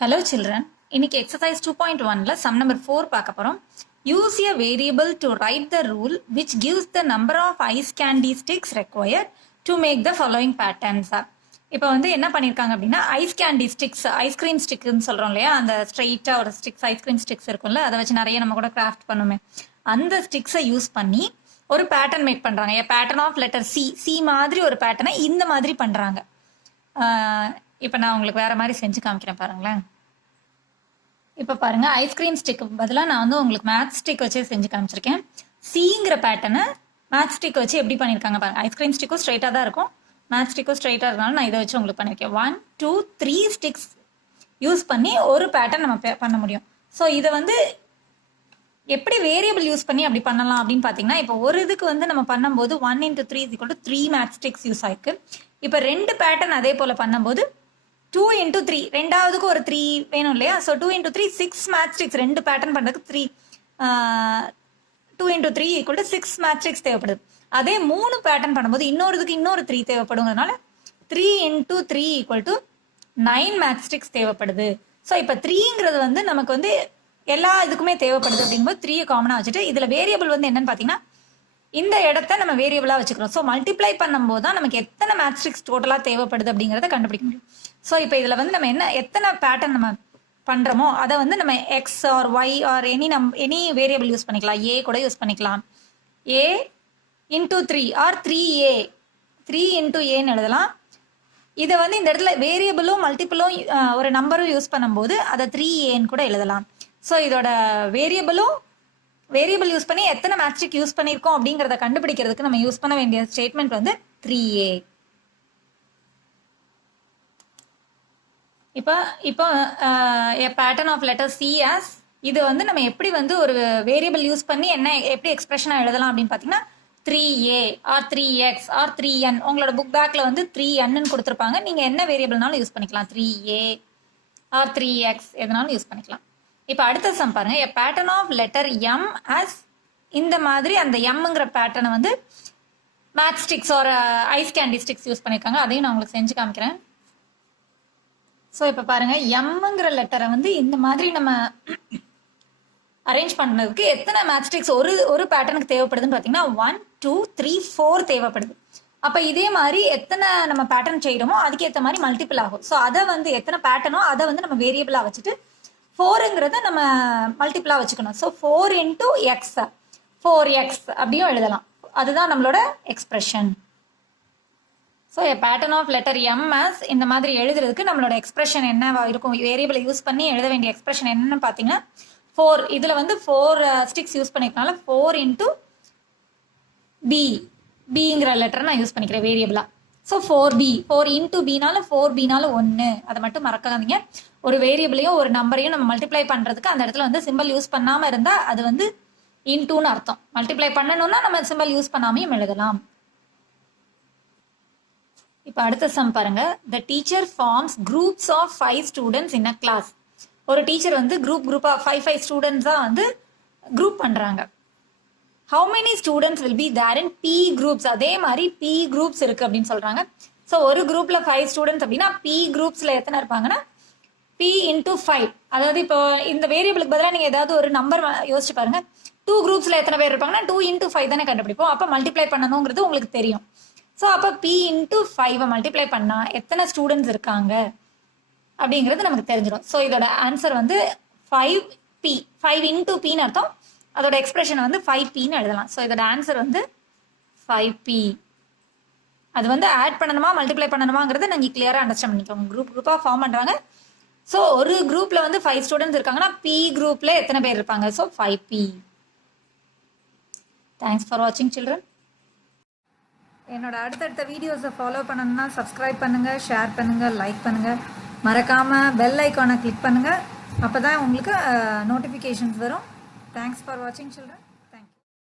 Hello children. இன்னைக்கு exercise 2.1ல sum number 4 பார்க்க போறோம். Use a variable to write the rule which gives the number of ice candy sticks required to make the following patterns. இப்போ வந்து என்ன பண்ணிருக்காங்க அப்படின்னா ice candy sticks ice cream ஸ்டிக்னு சொல்றோம் இல்லையா, அந்த ஸ்ட்ரெயிட்டா ஒரு ஸ்டிக்ஸ் ஐஸ்கிரீம் ஸ்டிக்ஸ் இருக்கும்ல, அதை வச்சு நிறைய நம்ம கூட கிராஃப்ட் பண்ணுமே, அந்த ஸ்டிக்ஸை யூஸ் பண்ணி ஒரு பேட்டர்ன் மேக் பண்றாங்க. பேட்டர்ன் ஆஃப் லெட்டர் சி மாதிரி ஒரு பேட்டர்னை இந்த மாதிரி பண்றாங்க. இப்போ நான் உங்களுக்கு வேற மாதிரி செஞ்சு காமிக்கிறேன் பாருங்களேன். இப்போ பாருங்க, ஐஸ்கிரீம் ஸ்டிக் பதிலாக நான் வந்து உங்களுக்கு மேத் ஸ்டிக் வச்சு செஞ்சு காமிச்சிருக்கேன். சிங்கிற பேட்டர்னை மேத் ஸ்டிக் வச்சு எப்படி பண்ணியிருக்காங்க பாருங்க. ஐஸ்கிரீம் ஸ்டிக்கும் ஸ்ட்ரைட்டாக தான் இருக்கும், மேத் ஸ்டிக்கும் ஸ்ட்ரைட்டாக இருக்கனால நான் இதை வச்சு உங்களுக்கு பண்ணியிருக்கேன். 1 2 3 ஸ்டிக்ஸ் யூஸ் பண்ணி ஒரு பேட்டர்ன் நம்ம பண்ண முடியும். ஸோ இதை வந்து எப்படி வேரியபிள் யூஸ் பண்ணி அப்படி பண்ணலாம் அப்படின்னு பார்த்தீங்கன்னா, இப்போ ஒரு இதுக்கு வந்து நம்ம பண்ணும்போது 1 × 3 = 3 மேத் ஸ்டிக்ஸ் யூஸ் ஆயிருக்கு. இப்போ 2 பேட்டர்ன் அதே போல் பண்ணும்போது 2 × 3 ரெண்டாவதுக்கு ஒரு 3 வேணும் இல்லையா. ஸோ 2 × 3 6 மேத் ஸ்டிக்ஸ், 2 பேட்டர்ன் பண்ணுறதுக்கு 2 × 3 = 6 மேத் ஸ்டிக்ஸ் தேவைப்படுது. அதே 3 பேட்டர்ன் பண்ணும்போது இன்னொருதுக்கு இன்னொரு 3 தேவைப்படுங்கிறதுனால 3 × 3 = 9 மேத் ஸ்டிக்ஸ் தேவைப்படுது. ஸோ இப்போ 3ங்கிறது வந்து நமக்கு வந்து எல்லா இதுக்குமே தேவைப்படுது. அப்படிங்கும்போது 3 காமனாக வச்சுட்டு இதில் வேரியபிள் வந்து என்னன்னு பார்த்தீங்கன்னா இந்த இடத்த நம்ம வேரியபிளாக வச்சுக்கிறோம். ஸோ மல்டிப்ளை பண்ணும்போது தான் நமக்கு எத்தனை மேத் ஸ்டிக்ஸ் டோட்டலாக தேவைப்படுது அப்படிங்கிறத கண்டுபிடிக்க முடியும். ஸோ இப்போ இதில் வந்து நம்ம எத்தனை பேட்டர்ன் நம்ம பண்ணுறோமோ அதை வந்து நம்ம x or y or any variable use பண்ணிக்கலாம். ஏ கூட யூஸ் பண்ணிக்கலாம். ஏ × 3 ஆர் 3a 3 × ஏன்னு எழுதலாம். இதை வந்து இந்த இடத்துல வேரியபிளும் மல்டிபிளும் ஒரு நம்பரும் யூஸ் பண்ணும்போது அதை 3aன்னு கூட எழுதலாம். ஸோ இதோட வேரியபிள் யூஸ் பண்ணி எத்தனை மேத் ஸ்டிக் யூஸ் பண்ணியிருக்கோம் அப்படிங்கிறத கண்டுபிடிக்கிறதுக்கு நம்ம யூஸ் பண்ண வேண்டிய ஸ்டேட்மெண்ட் வந்து 3a. இப்போ pattern of letter C as இது வந்து நம்ம எப்படி வந்து ஒரு வேரியபிள் யூஸ் பண்ணி எப்படி எக்ஸ்பிரஷனாக எழுதலாம் அப்படின்னு பார்த்தீங்கன்னா 3a R 3x R 3n. உங்களோட புக் பேக்ல வந்து 3nன்னு கொடுத்துருப்பாங்க. நீங்கள் என்ன வேரியபிள்னாலும் யூஸ் பண்ணிக்கலாம். 3a ஆர் 3x எதுனாலும் யூஸ் பண்ணிக்கலாம். இப்போ அடுத்த சம் பாருங்க. a pattern of letter m as இந்த மாதிரி அந்த mங்கிற பேட்டர்னை வந்து மேத் ஸ்டிக்ஸ் ஒரு ஐஸ் கேண்டி ஸ்டிக்ஸ் யூஸ் பண்ணியிருக்காங்க. அதையும் நான் உங்களுக்கு செஞ்சு காமிக்கிறேன். ஸோ இப்போ பாருங்க, எம்ங்கிற லெட்டரை வந்து இந்த மாதிரி நம்ம அரேஞ்ச் பண்ணுறதுக்கு எத்தனை மேத் ஸ்டிக்ஸ் ஒரு பேட்டர்னுக்கு தேவைப்படுதுன்னு பார்த்தீங்கன்னா 1 2 3 4 தேவைப்படுது. அப்போ இதே மாதிரி எத்தனை நம்ம பேட்டர்ன் செய்கிறோமோ அதுக்கு ஏற்ற மாதிரி மல்டிபிள் ஆகும். ஸோ அதை வந்து எத்தனை பேட்டர்னோ அதை வந்து நம்ம வேரியபிளாக வச்சுட்டு 4ங்கிறத நம்ம மல்டிபிளாக வச்சுக்கணும். ஸோ 4 × x 4x அப்படியும் எழுதலாம். அதுதான் நம்மளோட expression. So pattern of letter M as இந்த மாதிரி எழுதுறதுக்கு நம்மளோட எக்ஸ்பிரஷன் என்னவா இருக்கும், வேரியபிளை யூஸ் பண்ணி எழுத வேண்டிய எக்ஸ்பிரஷன் என்னன்னு பார்த்தீங்கன்னா 4. இதில் வந்து 4 ஸ்டிக்ஸ் யூஸ் பண்ணிக்கனால 4 × பிங்கிற லெட்டரை நான் யூஸ் பண்ணிக்கிறேன் வேரியபிளாக. So 4b 4 × bனாலும் 4bனாலும் 1. அதை மட்டும் மறக்காதீங்க. ஒரு வேரியபிளையும் ஒரு நம்பரையும் நம்ம மல்டிப்ளை பண்ணுறதுக்கு அந்த இடத்துல வந்து சிம்பிள் யூஸ் பண்ணாமல் இருந்தால் அது வந்து இன்டூன்னு அர்த்தம். மல்டிப்ளை பண்ணணும்னா நம்ம சிம்பிள் யூஸ் பண்ணாமையும் எழுதலாம். இப்போ அடுத்த சம் பாருங்க. The teacher forms groups of 5 students in a class. ஒரு டீச்சர் வந்து குரூப்பாக 5 ஸ்டூடெண்ட்ஸாக வந்து குரூப் பண்ணுறாங்க. How many students will be there in p groups. அதே மாதிரி p குரூப்ஸ் இருக்குது அப்படின்னு சொல்கிறாங்க. ஸோ ஒரு குரூப்பில் 5 ஸ்டூடெண்ட்ஸ் அப்படின்னா p குரூப்ஸில் எத்தனை இருப்பாங்கன்னா p × 5. அதாவது இப்போ இந்த வேரியபிளுக்கு பதிலாக நீங்கள் ஏதாவது ஒரு நம்பர் யோசிச்சு பாருங்க. 2 குரூப்ஸில் எத்தனை பேர் இருப்பாங்கன்னா 2 × 5 தானே கண்டுபிடிப்போம். அப்போ மல்டிப்ளை பண்ணணுங்கிறது உங்களுக்கு தெரியும். ஸோ அப்போ p × 5 மல்டிப்ளை பண்ணால் எத்தனை ஸ்டூடெண்ட்ஸ் இருக்காங்க அப்படிங்கிறது நமக்கு தெரிஞ்சிடும். ஸோ இதோட ஆன்சர் வந்து 5p 5 × pன்னு அர்த்தம். அதோட எக்ஸ்பிரஷன் வந்து 5pன்னு எழுதலாம். ஸோ இதோட ஆன்சர் வந்து 5p. அது வந்து ஆட் பண்ணணுமா மல்டிப்ளை பண்ணணுமாங்கிறத நீங்கள் கிளியராக அண்டர்ஸ்டாண்ட் பண்ணிக்கோங்க. குரூப்பாக ஃபார்ம் பண்ணுறாங்க. ஸோ ஒரு குரூப்பில் வந்து 5 ஸ்டூடெண்ட்ஸ் இருக்காங்கன்னா p குரூப்பில் எத்தனை பேர் இருப்பாங்க? So 5p. தேங்க்ஸ் ஃபார் வாட்சிங் சில்ட்ரன். என்னோட அடுத்தடுத்த வீடியோஸை ஃபாலோ பண்ணணும்னா சப்ஸ்கிரைப் பண்ணுங்கள், ஷேர் பண்ணுங்கள், லைக் பண்ணுங்கள். மறக்காமல் பெல் ஐக்கானை கிளிக் பண்ணுங்கள். அப்போ தான் உங்களுக்கு நோட்டிஃபிகேஷன்ஸ் வரும். தேங்க்ஸ் ஃபார் வாட்சிங் சில்ட்ரன்.